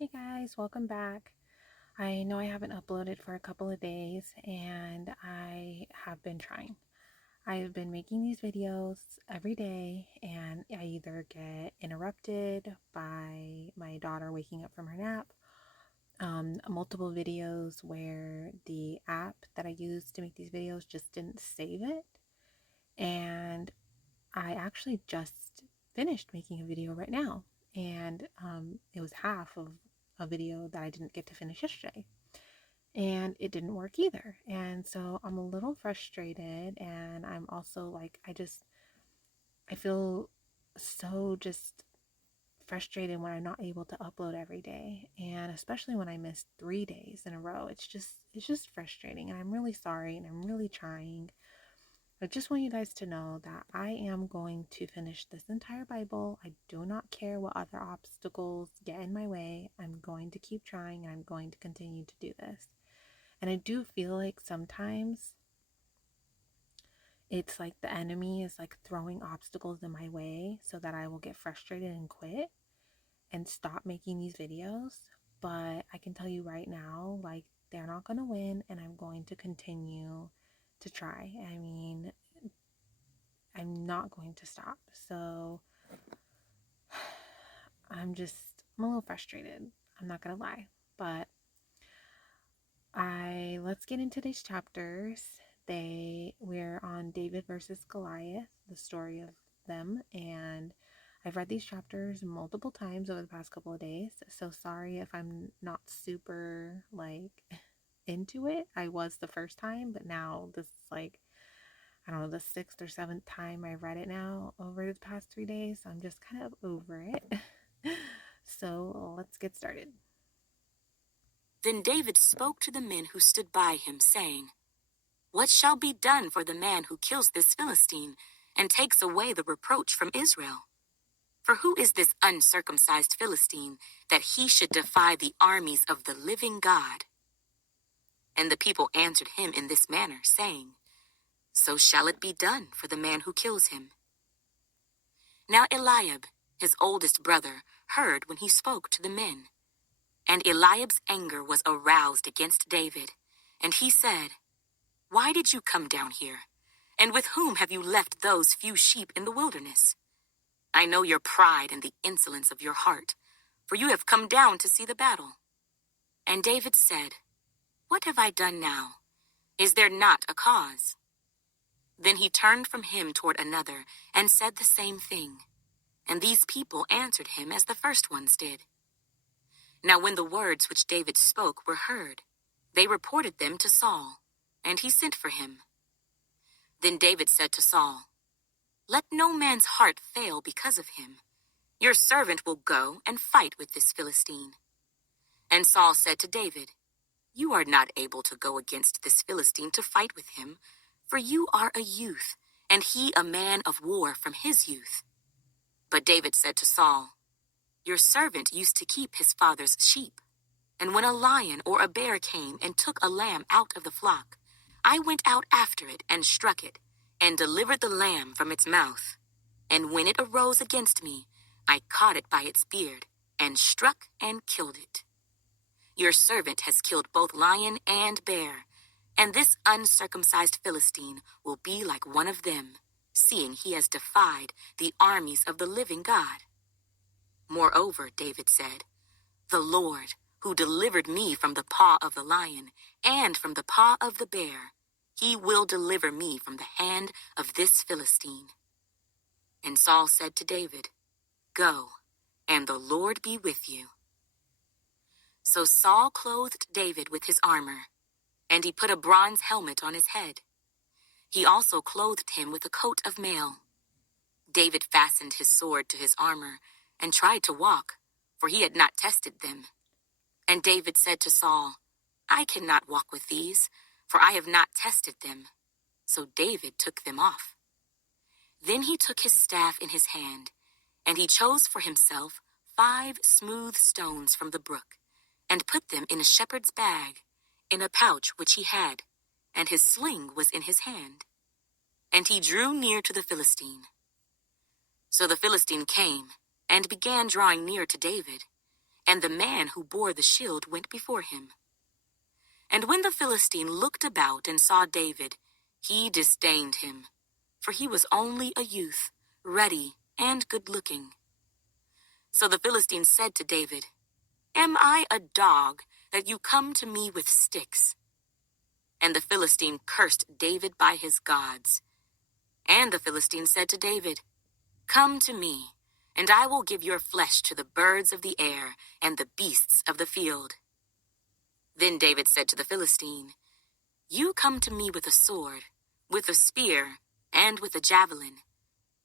Hey guys, welcome back. I know I haven't uploaded for a couple of days and I have been trying. I've been making these videos every day and I either get interrupted by my daughter waking up from her nap, multiple videos where the app that I use to make these videos just didn't save it, and I actually just finished making a video right now, and it was half of a video that I didn't get to finish yesterday, and it didn't work either. And so I'm a little frustrated, and I'm also like, I feel so just frustrated when I'm not able to upload every day, and especially when I miss 3 days in a row. It's just frustrating, and I'm really sorry, and I'm really trying. I just want you guys to know that I am going to finish this entire Bible. I do not care what other obstacles get in my way. I'm going to keep trying and I'm going to continue to do this. And I do feel like sometimes it's like the enemy is like throwing obstacles in my way so that I will get frustrated and quit and stop making these videos. But I can tell you right now, like, they're not going to win, and I'm going to continue to try. I mean, I'm not going to stop. So I'm a little frustrated. I'm not going to lie. But let's get into these chapters. We're on David versus Goliath, the story of them, and I've read these chapters multiple times over the past couple of days. So sorry if I'm not super like into it. I was the first time, but now this is like, I don't know, the sixth or seventh time I read it now over the past 3 days. So I'm just kind of over it. So let's get started. Then David spoke to the men who stood by him, saying, "What shall be done for the man who kills this Philistine and takes away the reproach from Israel? For who is this uncircumcised Philistine that he should defy the armies of the living God?" And the people answered him in this manner, saying, "So shall it be done for the man who kills him." Now Eliab, his oldest brother, heard when he spoke to the men. And Eliab's anger was aroused against David, and he said, "Why did you come down here? And with whom have you left those few sheep in the wilderness? I know your pride and the insolence of your heart, for you have come down to see the battle." And David said, "What have I done now? Is there not a cause?" Then he turned from him toward another and said the same thing. And these people answered him as the first ones did. Now when the words which David spoke were heard, they reported them to Saul, and he sent for him. Then David said to Saul, "Let no man's heart fail because of him. Your servant will go and fight with this Philistine." And Saul said to David, "You are not able to go against this Philistine to fight with him, for you are a youth, and he a man of war from his youth." But David said to Saul, "Your servant used to keep his father's sheep. And when a lion or a bear came and took a lamb out of the flock, I went out after it and struck it, and delivered the lamb from its mouth. And when it arose against me, I caught it by its beard, and struck and killed it. Your servant has killed both lion and bear, and this uncircumcised Philistine will be like one of them, seeing he has defied the armies of the living God." Moreover, David said, "The Lord, who delivered me from the paw of the lion and from the paw of the bear, he will deliver me from the hand of this Philistine." And Saul said to David, "Go, and the Lord be with you." So Saul clothed David with his armor, and he put a bronze helmet on his head. He also clothed him with a coat of mail. David fastened his sword to his armor and tried to walk, for he had not tested them. And David said to Saul, "I cannot walk with these, for I have not tested them." So David took them off. Then he took his staff in his hand, and he chose for himself 5 smooth stones from the brook, and put them in a shepherd's bag, in a pouch which he had, and his sling was in his hand. And he drew near to the Philistine. So the Philistine came, and began drawing near to David. and the man who bore the shield went before him. And when the Philistine looked about and saw David, he disdained him, for he was only a youth, ruddy and good-looking. So the Philistine said to David, "Am I a dog that you come to me with sticks?" And the Philistine cursed David by his gods. And the Philistine said to David, "Come to me, and I will give your flesh to the birds of the air and the beasts of the field." Then David said to the Philistine, "You come to me with a sword, with a spear, and with a javelin,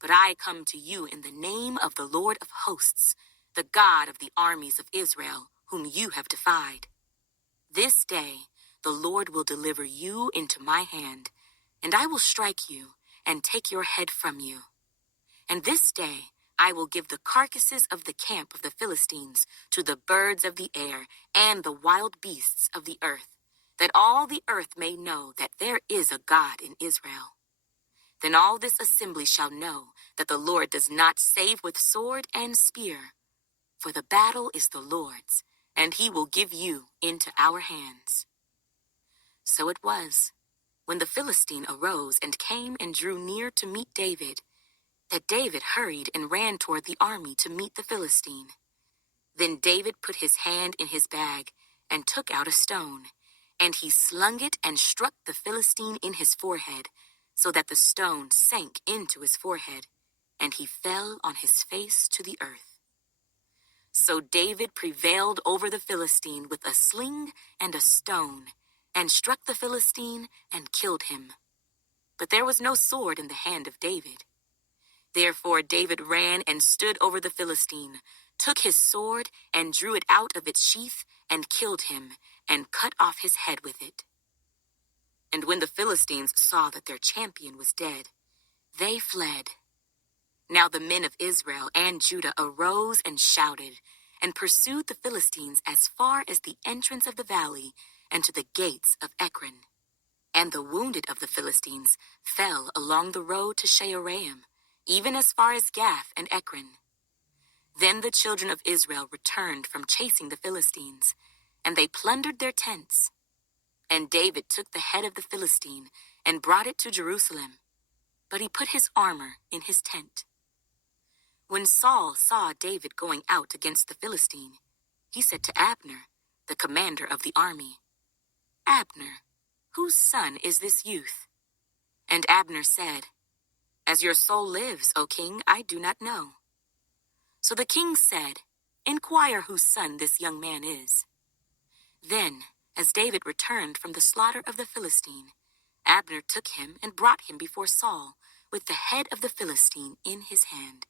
but I come to you in the name of the Lord of hosts, the God of the armies of Israel, whom you have defied. This day the Lord will deliver you into my hand, and I will strike you and take your head from you. And this day I will give the carcasses of the camp of the Philistines to the birds of the air and the wild beasts of the earth, that all the earth may know that there is a God in Israel. Then all this assembly shall know that the Lord does not save with sword and spear, for the battle is the Lord's, and he will give you into our hands." So it was, when the Philistine arose and came and drew near to meet David, that David hurried and ran toward the army to meet the Philistine. Then David put his hand in his bag and took out a stone, and he slung it and struck the Philistine in his forehead, so that the stone sank into his forehead, and he fell on his face to the earth. So David prevailed over the Philistine with a sling and a stone, and struck the Philistine and killed him. But there was no sword in the hand of David. Therefore David ran and stood over the Philistine, took his sword and drew it out of its sheath, and killed him, and cut off his head with it. And when the Philistines saw that their champion was dead, they fled. Now the men of Israel and Judah arose and shouted, and pursued the Philistines as far as the entrance of the valley and to the gates of Ekron. And the wounded of the Philistines fell along the road to Shaaraim, even as far as Gath and Ekron. Then the children of Israel returned from chasing the Philistines, and they plundered their tents. And David took the head of the Philistine and brought it to Jerusalem, but he put his armor in his tent. When Saul saw David going out against the Philistine, he said to Abner, the commander of the army, "Abner, whose son is this youth?" And Abner said, "As your soul lives, O king, I do not know." So the king said, "Inquire whose son this young man is." Then, as David returned from the slaughter of the Philistine, Abner took him and brought him before Saul, with the head of the Philistine in his hand.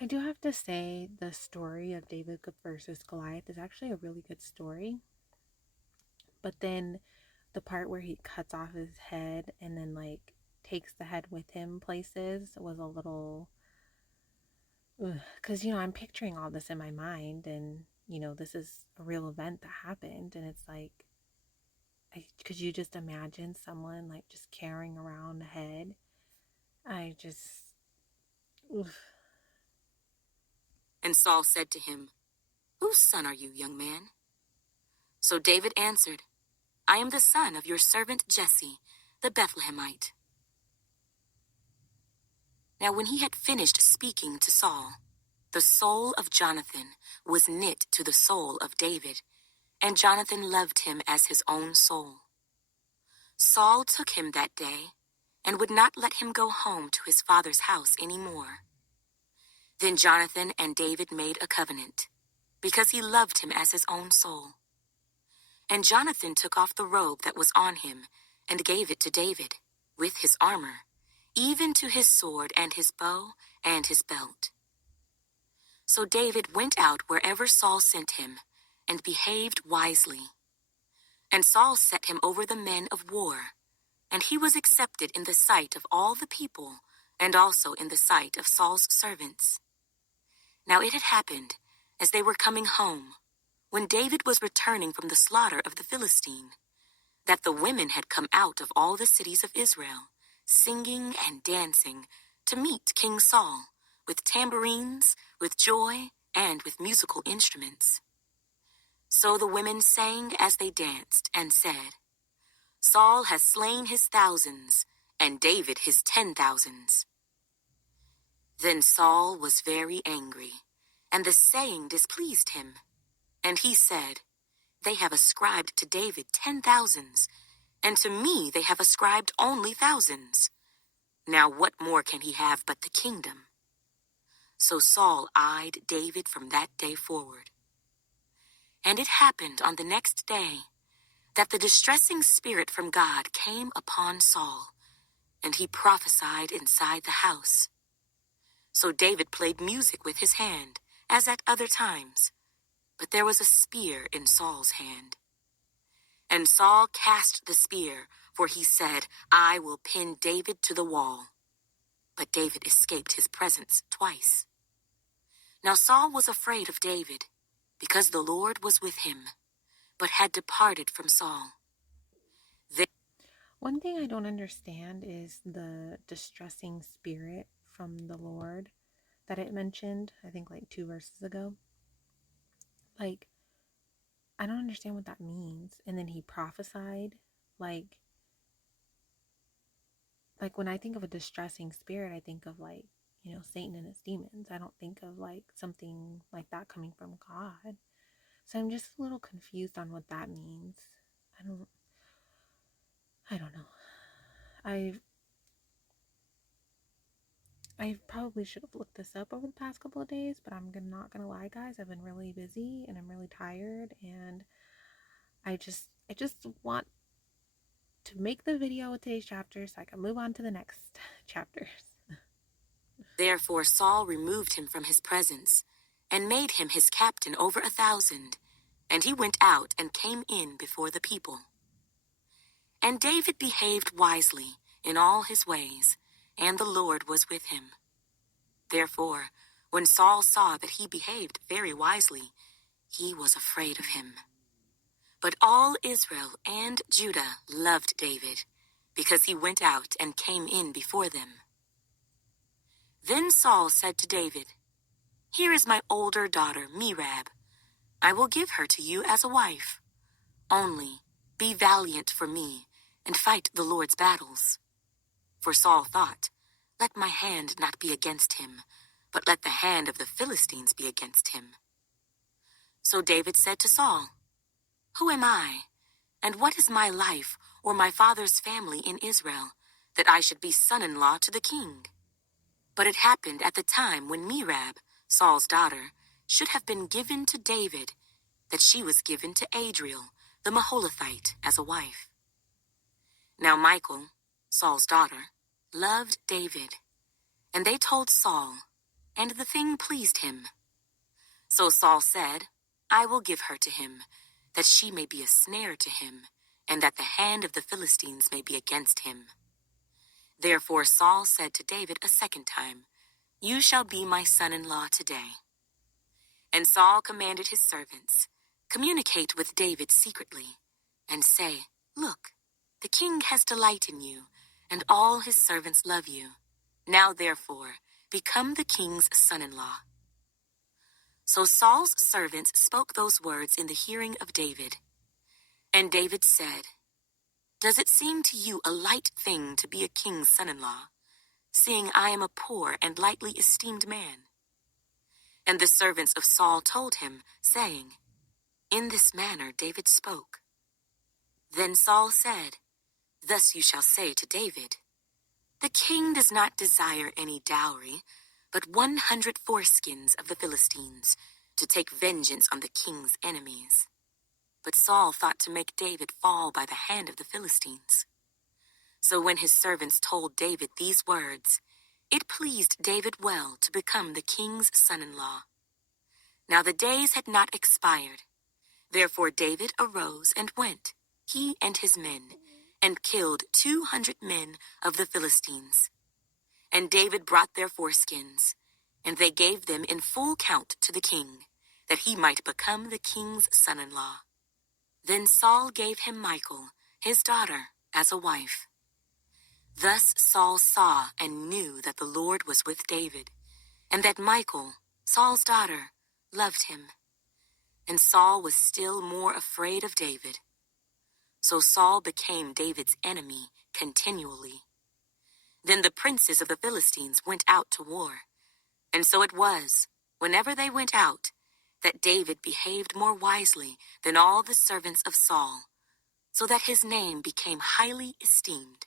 I do have to say the story of David versus Goliath is actually a really good story. But then the part where he cuts off his head and then like takes the head with him places was a little, because I'm picturing all this in my mind, and this is a real event that happened, and it's like, could you just imagine someone like just carrying around a head? I just, oof. And Saul said to him, "Whose son are you, young man?" So David answered, "I am the son of your servant Jesse, the Bethlehemite." Now when he had finished speaking to Saul, the soul of Jonathan was knit to the soul of David, and Jonathan loved him as his own soul. Saul took him that day, and would not let him go home to his father's house any more. Then Jonathan and David made a covenant, because he loved him as his own soul. And Jonathan took off the robe that was on him, and gave it to David, with his armor, even to his sword and his bow and his belt. So David went out wherever Saul sent him, and behaved wisely. And Saul set him over the men of war, and he was accepted in the sight of all the people, and also in the sight of Saul's servants. Now it had happened, as they were coming home, when David was returning from the slaughter of the Philistine, that the women had come out of all the cities of Israel, singing and dancing, to meet King Saul, with tambourines, with joy, and with musical instruments. So the women sang as they danced and said, Saul has slain his thousands, and David his 10,000s. Then Saul was very angry, and the saying displeased him. And he said, They have ascribed to David 10,000s, and to me they have ascribed only thousands. Now what more can he have but the kingdom? So Saul eyed David from that day forward. And it happened on the next day that the distressing spirit from God came upon Saul, and he prophesied inside the house. So David played music with his hand, as at other times, but there was a spear in Saul's hand. And Saul cast the spear, for he said, I will pin David to the wall. But David escaped his presence twice. Now Saul was afraid of David, because the Lord was with him, but had departed from Saul. One thing I don't understand is the distressing spirit from the Lord that it mentioned, I think like 2 verses ago. Like, I don't understand what that means. And then he prophesied, like when I think of a distressing spirit, I think of like, Satan and his demons. I don't think of like something like that coming from God. So I'm just a little confused on what that means. I don't know. I probably should have looked this up over the past couple of days, but not gonna lie, guys. I've been really busy and I'm really tired, and I just want to make the video with today's chapter so I can move on to the next chapters. Therefore Saul removed him from his presence, and made him his captain over 1,000, and he went out and came in before the people. And David behaved wisely in all his ways, and the Lord was with him. Therefore, when Saul saw that he behaved very wisely, he was afraid of him. But all Israel and Judah loved David, because he went out and came in before them. Then Saul said to David, Here is my older daughter, Merab. I will give her to you as a wife. Only be valiant for me, and fight the Lord's battles. For Saul thought, Let my hand not be against him, but let the hand of the Philistines be against him. So David said to Saul, Who am I, and what is my life or my father's family in Israel, that I should be son-in-law to the king? But it happened at the time when Merab, Saul's daughter, should have been given to David, that she was given to Adriel, the Maholathite, as a wife. Now Michal, Saul's daughter, loved David, and they told Saul, and the thing pleased him. So Saul said, I will give her to him, that she may be a snare to him, and that the hand of the Philistines may be against him. Therefore Saul said to David a second time, You shall be my son-in-law today. And Saul commanded his servants, Communicate with David secretly, and say, Look, the king has delight in you, and all his servants love you. Now therefore, become the king's son-in-law. So Saul's servants spoke those words in the hearing of David. And David said, Does it seem to you a light thing to be a king's son-in-law, seeing I am a poor and lightly esteemed man? And the servants of Saul told him, saying, In this manner David spoke. Then Saul said, Thus you shall say to David, The king does not desire any dowry, but 100 foreskins of the Philistines, to take vengeance on the king's enemies. But Saul thought to make David fall by the hand of the Philistines. So when his servants told David these words, it pleased David well to become the king's son-in-law. Now the days had not expired. Therefore David arose and went, he and his men, and killed 200 men of the Philistines. And David brought their foreskins, and they gave them in full count to the king, that he might become the king's son-in-law. Then Saul gave him Michal, his daughter, as a wife. Thus Saul saw and knew that the Lord was with David, and that Michal, Saul's daughter, loved him, and Saul was still more afraid of David. So Saul became David's enemy continually. Then the princes of the Philistines went out to war, and so it was, whenever they went out, that David behaved more wisely than all the servants of Saul, so that his name became highly esteemed.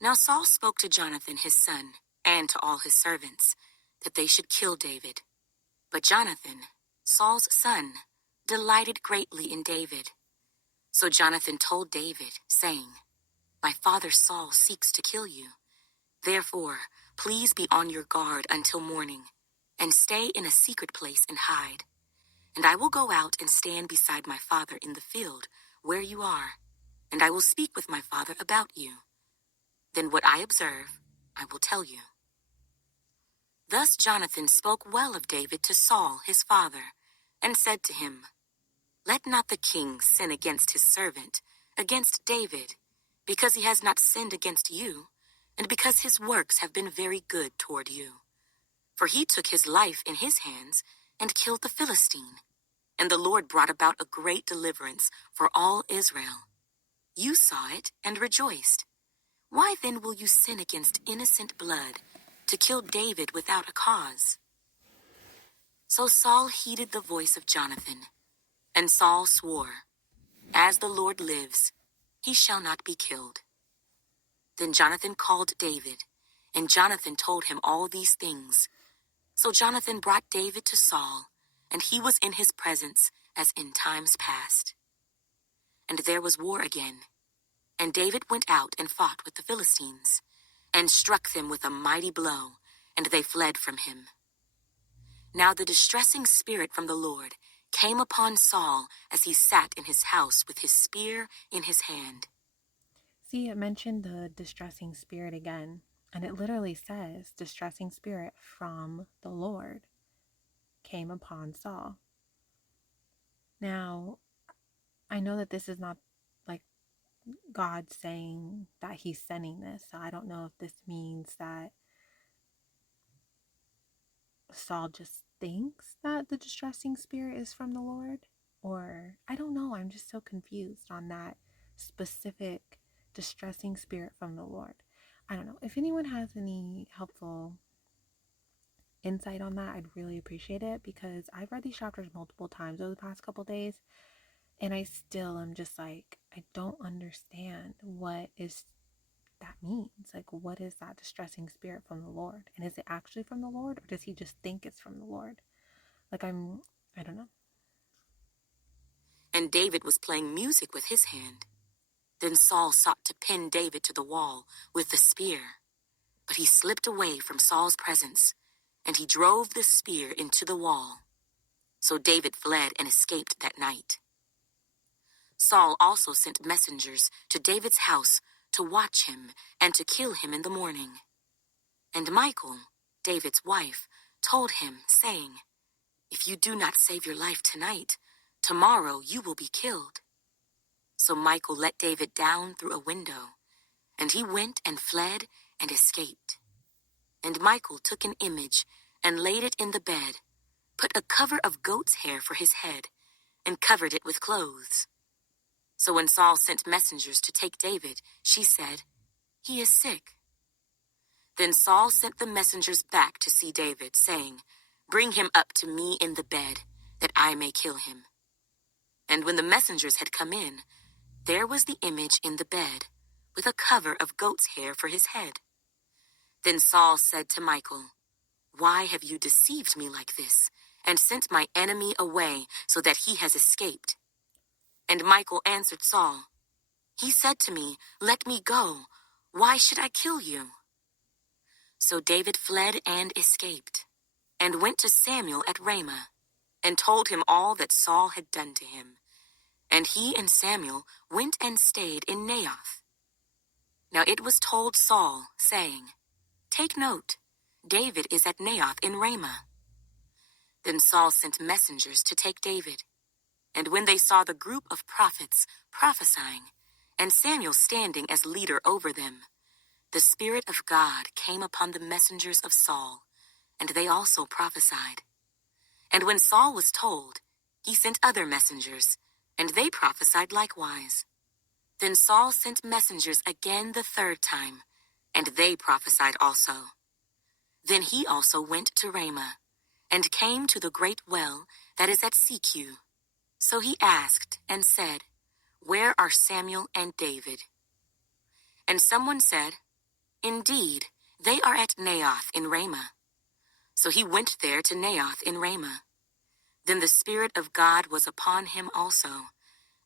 Now Saul spoke to Jonathan his son, and to all his servants, that they should kill David. But Jonathan, Saul's son, delighted greatly in David. So Jonathan told David, saying, "My father Saul seeks to kill you. Therefore, please be on your guard until morning, and stay in a secret place and hide. And I will go out and stand beside my father in the field where you are, and I will speak with my father about you. Then what I observe, I will tell you." Thus Jonathan spoke well of David to Saul his father, and said to him, "Let not the king sin against his servant, against David, because he has not sinned against you, and because his works have been very good toward you. For he took his life in his hands and killed the Philistine, and the Lord brought about a great deliverance for all Israel. You saw it and rejoiced. Why then will you sin against innocent blood, to kill David without a cause?" So Saul heeded the voice of Jonathan, and Saul swore, "As the Lord lives, he shall not be killed." Then Jonathan called David, and Jonathan told him all these things. So Jonathan brought David to Saul, and he was in his presence as in times past. And there was war again, and David went out and fought with the Philistines, and struck them with a mighty blow, and they fled from him. Now the distressing spirit from the Lord came upon Saul as he sat in his house with his spear in his hand. See, it mentioned the distressing spirit again, and it literally says, distressing spirit from the Lord came upon Saul. Now, I know that this is not like God saying that he's sending this, so I don't know if this means that Saul just thinks that the distressing spirit is from the Lord, or I don't know. I'm just so confused on that specific distressing spirit from the Lord. I don't know. If anyone has any helpful insight on that, I'd really appreciate it, because I've read these chapters multiple times over the past couple days, and I still am just like, I don't understand what is that means. Like, what is that distressing spirit from the Lord? And is it actually from the Lord, or does he just think it's from the Lord? Like, I don't know. And David was playing music with his hand. Then Saul sought to pin David to the wall with the spear. But he slipped away from Saul's presence, and he drove the spear into the wall. So David fled and escaped that night. Saul also sent messengers to David's house to watch him and to kill him in the morning. And Michal, David's wife, told him, saying, "If you do not save your life tonight, tomorrow you will be killed." So Michal let David down through a window, and he went and fled and escaped. And Michal took an image and laid it in the bed, put a cover of goat's hair for his head, and covered it with clothes. So when Saul sent messengers to take David, she said, "He is sick." Then Saul sent the messengers back to see David, saying, "Bring him up to me in the bed, that I may kill him." And when the messengers had come in, there was the image in the bed, with a cover of goat's hair for his head. Then Saul said to Michal, "Why have you deceived me like this, and sent my enemy away so that he has escaped?" And Michal answered Saul, "He said to me, 'Let me go. Why should I kill you?'" So David fled and escaped, and went to Samuel at Ramah, and told him all that Saul had done to him. And he and Samuel went and stayed in Naioth. Now it was told Saul, saying, "Take note, David is at Naioth in Ramah." Then Saul sent messengers to take David. And when they saw the group of prophets prophesying, and Samuel standing as leader over them, the Spirit of God came upon the messengers of Saul, and they also prophesied. And when Saul was told, he sent other messengers, and they prophesied likewise. Then Saul sent messengers again the third time, and they prophesied also. Then he also went to Ramah, and came to the great well that is at Secu. So he asked and said, Where are Samuel and David? And someone said, Indeed, they are at Naioth in Ramah. So he went there to Naioth in Ramah. Then the Spirit of God was upon him also,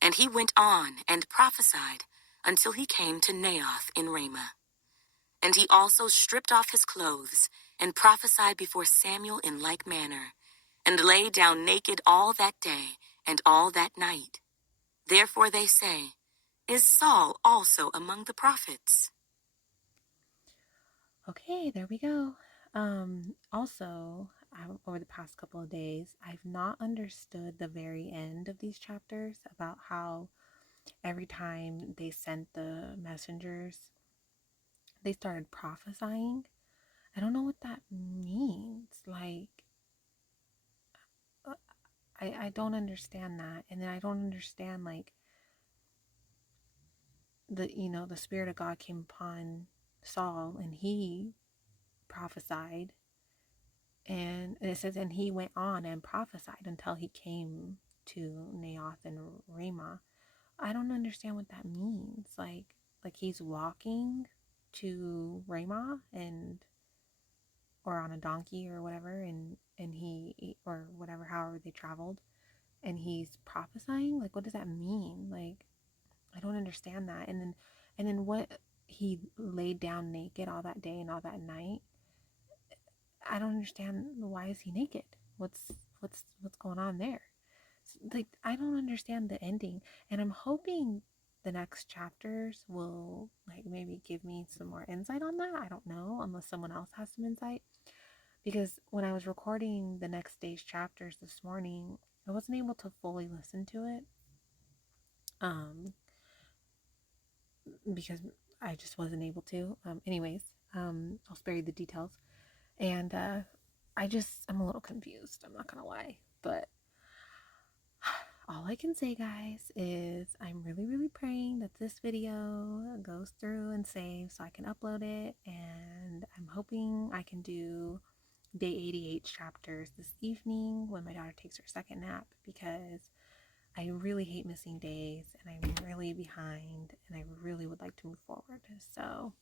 and he went on and prophesied until he came to Naioth in Ramah. And he also stripped off his clothes and prophesied before Samuel in like manner, and lay down naked all that day and all that night. Therefore they say, Is Saul also among the prophets? Okay, there we go. Also, over the past couple of days, I've not understood the very end of these chapters about how every time they sent the messengers, they started prophesying. I don't know what that means. Like, uh, I don't understand that. And then I don't understand, like, the Spirit of God came upon Saul and he prophesied. And it says, and he went on and prophesied until he came to Naoth and Ramah. I don't understand what that means. Like he's walking to Ramah and or on a donkey or whatever, and he or whatever, however they traveled, and he's prophesying. Like, what does that mean? Like, I don't understand that. And then what, he laid down naked all that day and all that night. I don't understand, why is he naked? What's going on there? Like, I don't understand the ending, and I'm hoping the next chapters will, like, maybe give me some more insight on that. I don't know, unless someone else has some insight, because when I was recording the next day's chapters this morning, I wasn't able to fully listen to it, um because I just wasn't able to. Anyways, I'll spare you the details. And I'm a little confused, I'm not gonna lie. But all I can say, guys, is I'm really, really praying that this video goes through and saves so I can upload it. And I'm hoping I can do day 88 chapters this evening when my daughter takes her second nap, because I really hate missing days and I'm really behind and I really would like to move forward. So,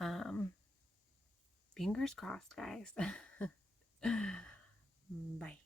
um, fingers crossed, guys. Bye.